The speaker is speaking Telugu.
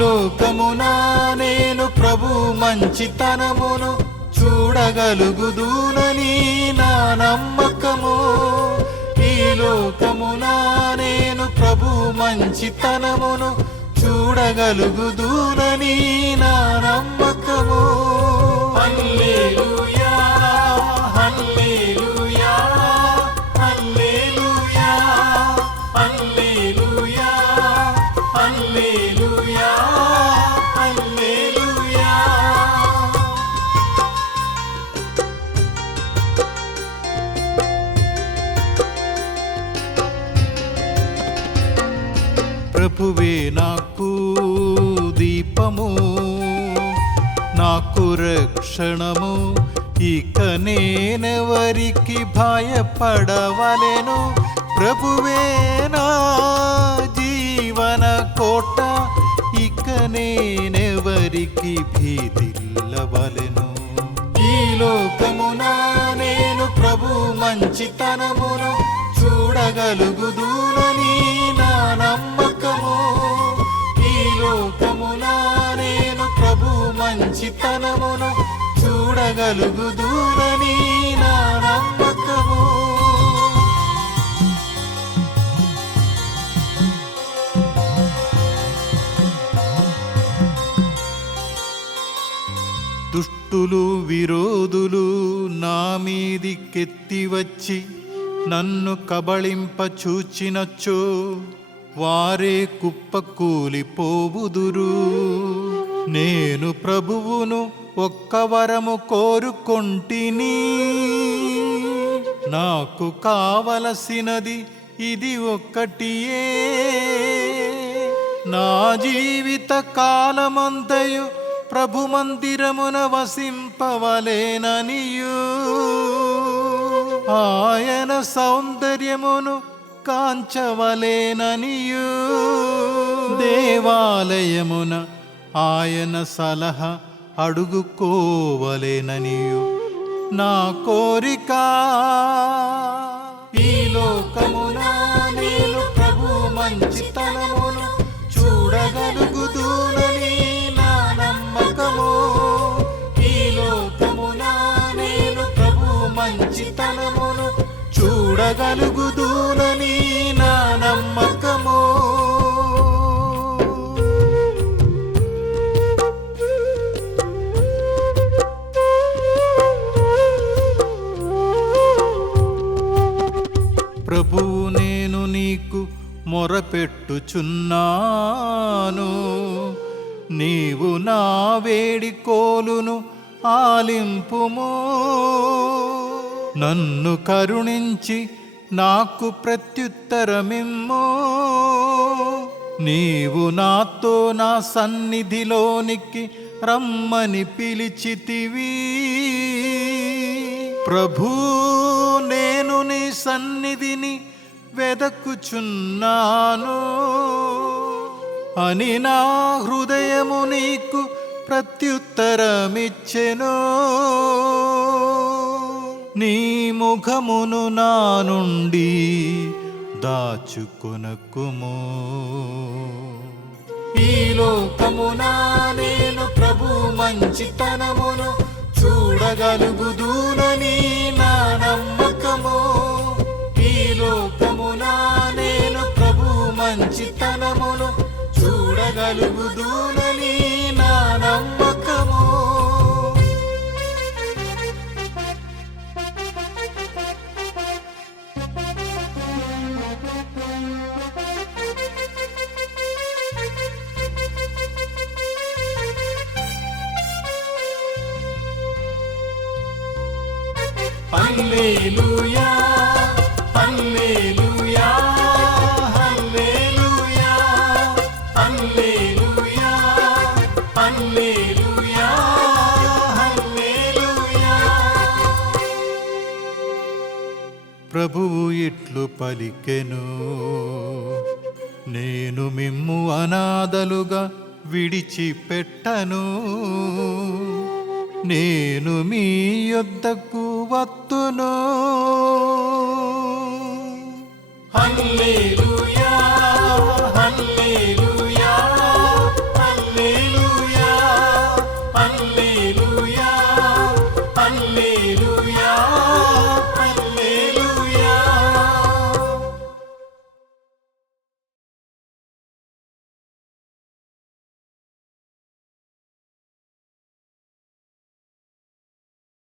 లోకమున నేను ప్రభు మంచితనమును చూడగలుగుదునని నా నమ్మకము. ఈ లోకమున నేను ప్రభు మంచితనమును చూడగలుగుదునని నా నమ్మకము. హల్లెలూయా హల్లెలూయా హల్లెలూయా హల్లెలూయా హల్లెలూయా హల్లెలూయా. ప్రభువే నాకు దీపము, నాకు రక్షణము. ఇక నేనెవరికి భయపడవలెను? ప్రభువే నా జీవన కోట, ఇక నేనెవరికి భీతిల్లవలెను? ఈ లోకమున నేను ప్రభు మంచితనమును చూడగలుగుదునని నా నమ్మకము. ఈ లోకమున నేను ప్రభు మంచితనమును చూడగలుగుదునని నా నమ్మకము. దుష్టులు విరోధులు నా మీదికెత్తి వచ్చి నన్ను కబళింప చూచినచ్చో వారే కుప్పకూలిపోవుదురు. నేను ప్రభువును ఒక్క వరము కోరుకొంటిని, నాకు కావలసినది ఇది ఒక్కటియే, నా జీవిత కాలమంతయు ప్రభు మందిరమున వసింపవలేననియు, ఆయన సౌందర్యమును కాంచవలేననియు, దేవాలయమున ఆయన సలహా అడుగుకోవలేననియు నా కోరిక. ఈ లోకమున నేను ప్రభు మంచితనమును చూడగలుగుదునని నా నమ్మకము. ఈ లోకమున నేను ప్రభు మంచితనమును చూడగలుగుదునని నా నమ్మకము. ప్రభువు నేను నీకు మొరపెట్టుచున్నాను, నీవు నా వేడికోలును ఆలింపుము. నన్ను కరుణించి నాకు ప్రత్యుత్తరమిమ్ము. నీవు నాతో నా సన్నిధిలోనికి రమ్మని పిలిచితివి. ప్రభూ, నేను నీ సన్నిధిని వెదకుచున్నాను అని నా హృదయము నీకు ప్రత్యుత్తరమిచ్చెను. నీ ముఖమును నా నుండి దాచుకొనకుము. ఈ లోకమున నేను ప్రభు మంచితనమును చూడగలుగుదునని నా నమ్మకము. ఈ లోకమున నేను ప్రభు మంచితనమును చూడగలుగుదునని నా నమ్మకము. హల్లెలూయా హల్లెలూయా హల్లెలూయా హల్లెలూయా హల్లెలూయా హల్లెలూయా. ప్రభువు ఇట్లు పలికెను, నేను మిమ్ము అనాథలుగా విడిచిపెట్టను, నేను మీ యొద్దకు వత్తును. హల్లెలూయా హల్లెలూయా